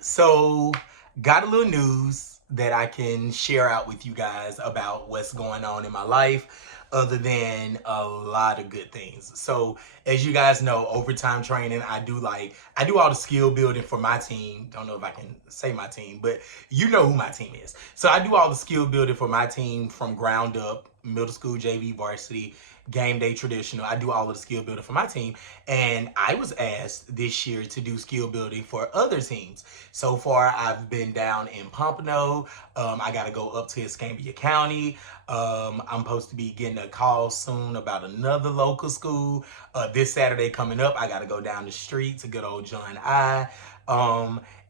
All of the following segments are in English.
so got a little news that I can share out with you guys about what's going on in my life, other than a lot of good things. So, as you guys know, overtime training, I do all the skill building for my team. Don't know if I can say my team, but you know who my team is. So I do all the skill building for my team from ground up, middle school, JV, varsity, game day, traditional. I do all of the skill building for my team. And I was asked this year to do skill building for other teams. So far, I've been down in Pompano. I got to go up to Escambia County. I'm supposed to be getting a call soon about another local school. This Saturday coming up, I got to go down the street to good old John I.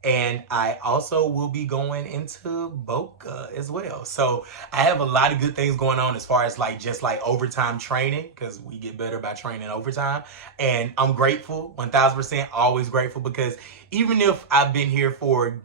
And I also will be going into Boca as well. So I have a lot of good things going on as far as just overtime training, because we get better by training overtime. And I'm grateful, 1000%, always grateful, because even if I've been here for,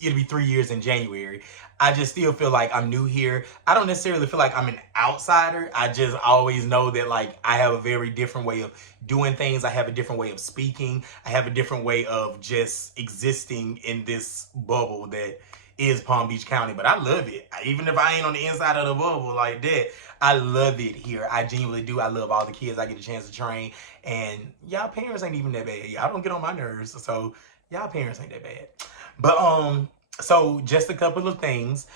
it'll be 3 years in January, I just still feel like I'm new here. I don't necessarily feel like I'm an outsider. I just always know that I have a very different way of doing things. I have a different way of speaking. I have a different way of just existing in this bubble that is Palm Beach County. But I love it. Even if I ain't on the inside of the bubble like that, I love it here. I genuinely do. I love all the kids I get a chance to train. And y'all parents ain't even that bad. Y'all don't get on my nerves. So y'all parents ain't that bad. But so just a couple of things.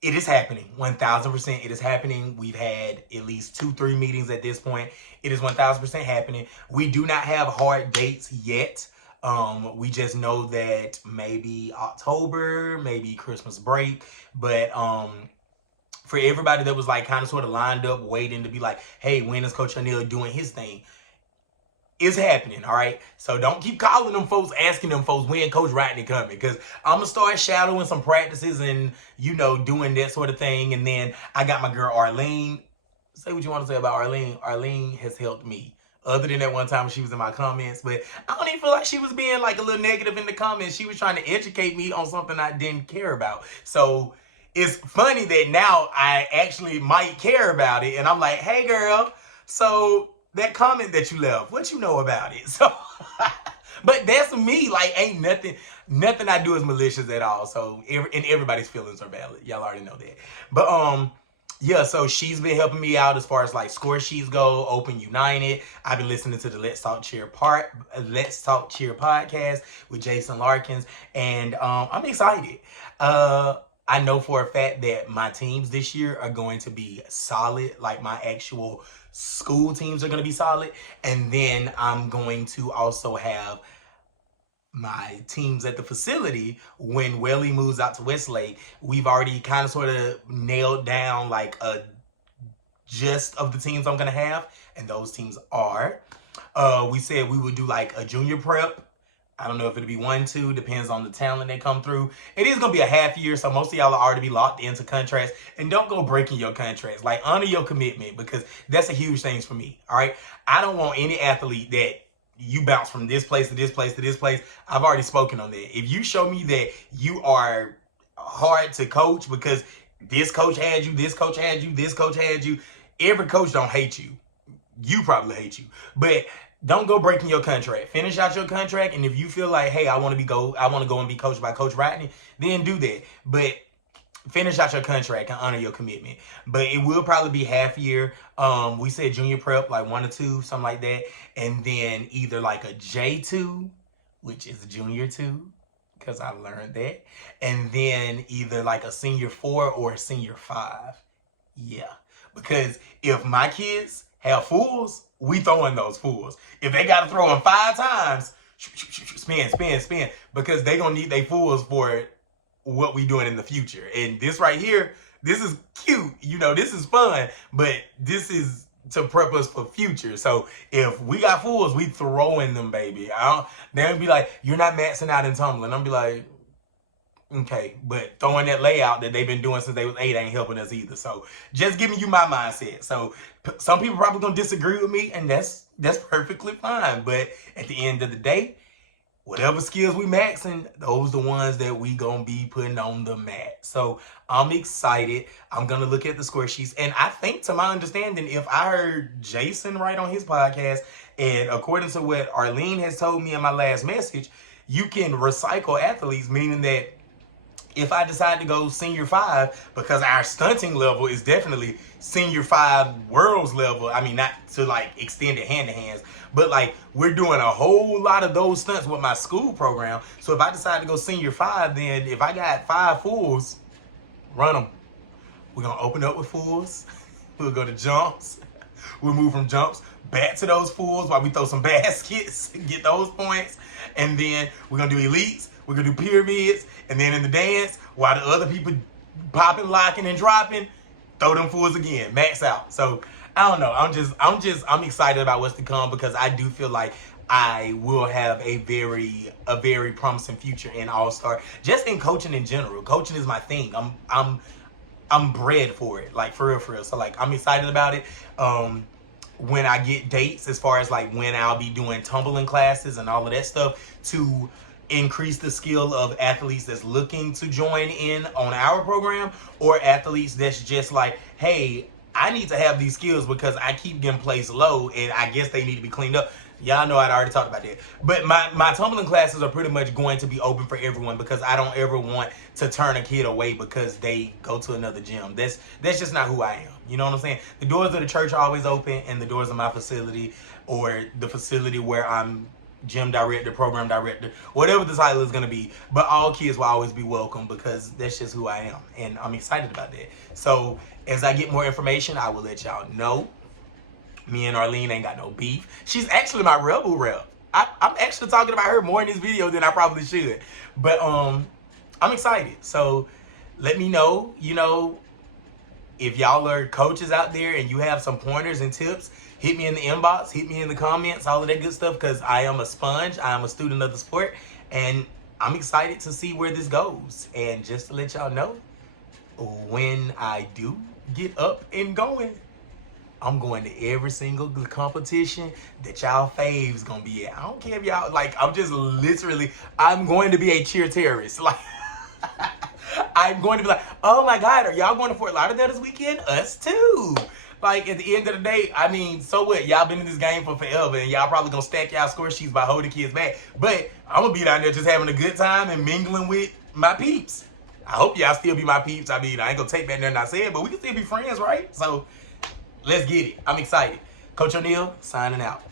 It is happening. 1000% it is happening. We've had at least 2-3 meetings at this point. It is 1000% happening. We do not have hard dates yet. We just know that maybe October, maybe Christmas break. But for everybody that was kind of sort of lined up waiting to be hey, when is Coach O'Neal doing his thing? It's happening, all right? So don't keep calling them folks, asking them folks when Coach Rodney coming, because I'm going to start shadowing some practices and, doing that sort of thing. And then I got my girl Arlene. Say what you want to say about Arlene. Arlene has helped me. Other than that one time she was in my comments, but I don't even feel like she was being a little negative in the comments. She was trying to educate me on something I didn't care about. So it's funny that now I actually might care about it. And I'm like, hey, girl, so that comment that you left, what you know about it? So, but that's me. Ain't nothing I do is malicious at all. So, and everybody's feelings are valid. Y'all already know that. But yeah. So she's been helping me out as far as score sheets go. Open United. I've been listening to the Let's Talk Cheer podcast with Jason Larkins, and I'm excited. I know for a fact that my teams this year are going to be solid. My actual school teams are going to be solid. And then I'm going to also have my teams at the facility when Welly moves out to Westlake. We've already kind of sort of nailed down a gist of the teams I'm going to have. And those teams are, we said we would do a junior prep. I don't know if it'll be 1-2, depends on the talent that come through. It is going to be a half year, so most of y'all are already be locked into contracts. And don't go breaking your contracts. Honor your commitment, because that's a huge thing for me, all right? I don't want any athlete that you bounce from this place to this place to this place. I've already spoken on that. If you show me that you are hard to coach because this coach had you, this coach had you, this coach had you, every coach don't hate you. You probably hate you. But don't go breaking your contract. Finish out your contract, and if you feel hey, I want to go and be coached by Coach Rodney, then do that. But finish out your contract and honor your commitment. But it will probably be half year. We said junior prep, 1 or 2, something like that, and then either a J2, which is junior 2, because I learned that, and then either a senior 4 or a senior 5. Yeah, because if my kids have fools, we throwing those fools. If they got to throw them 5 times, spin, because they going to need their fools for what we doing in the future. And this right here, this is cute. This is fun, but this is to prep us for future. So if we got fools, we throwing them, baby. They'll be you're not maxing out and tumbling. I'll be okay, but throwing that layout that they've been doing since they was 8 ain't helping us either. So just giving you my mindset. So some people probably gonna disagree with me, and that's perfectly fine. But at the end of the day, whatever skills we maxing, those the ones that we gonna be putting on the mat. So I'm excited. I'm gonna look at the score sheets, and I think, to my understanding, if I heard Jason right on his podcast, and according to what Arlene has told me in my last message, you can recycle athletes, meaning that if I decide to go senior 5, because our stunting level is definitely senior 5 worlds level. I mean, not to like extend it hand to hands, but like we're doing a whole lot of those stunts with my school program. So if I decide to go senior 5, then if I got 5 fulls, run them. We're gonna open up with fulls. We'll go to jumps. We'll move from jumps back to those fulls while we throw some baskets, get those points. And then we're gonna do elites. We're gonna do pyramids. And then in the dance, while the other people popping, locking, and dropping, throw them fulls again, max out. So I don't know. I'm excited about what's to come, because I do feel like I will have a very promising future in All-Star. Just in coaching in general. Coaching is my thing. I'm bred for it, like for real. So like I'm excited about it. When I get dates as far as like when I'll be doing tumbling classes and all of that stuff to increase the skill of athletes that's looking to join in on our program, or athletes that's just like, hey, I need to have these skills because I keep getting placed low and I guess they need to be cleaned up. Y'all know I'd already talked about that. But my tumbling classes are pretty much going to be open for everyone, because I don't ever want to turn a kid away because they go to another gym. That's just not who I am. You know what I'm saying? The doors of the church are always open, and the doors of my facility, or the facility where I'm gym director, program director, whatever the title is going to be. But all kids will always be welcome, because that's just who I am. And I'm excited about that. So as I get more information, I will let y'all know. Me and Arlene ain't got no beef. She's actually my Rebel rep. I'm actually talking about her more in this video than I probably should. But I'm excited. So let me know, if y'all are coaches out there and you have some pointers and tips, hit me in the inbox, hit me in the comments, all of that good stuff, because I am a sponge. I am a student of the sport, and I'm excited to see where this goes. And just to let y'all know, when I do get up and going, I'm going to every single competition that y'all faves gonna be at. I don't care if y'all, like, I'm going to be a cheer terrorist. Like, I'm going to be like, oh my God, are y'all going to Fort Lauderdale this weekend? Us too. Like, at the end of the day, I mean, so what? Y'all been in this game for forever, and y'all probably gonna stack y'all score sheets by holding kids back. But I'm gonna be down there just having a good time and mingling with my peeps. I hope y'all still be my peeps. I mean, I ain't gonna take back there and not say it, but we can still be friends, right? So let's get it. I'm excited. Coach O'Neal, signing out.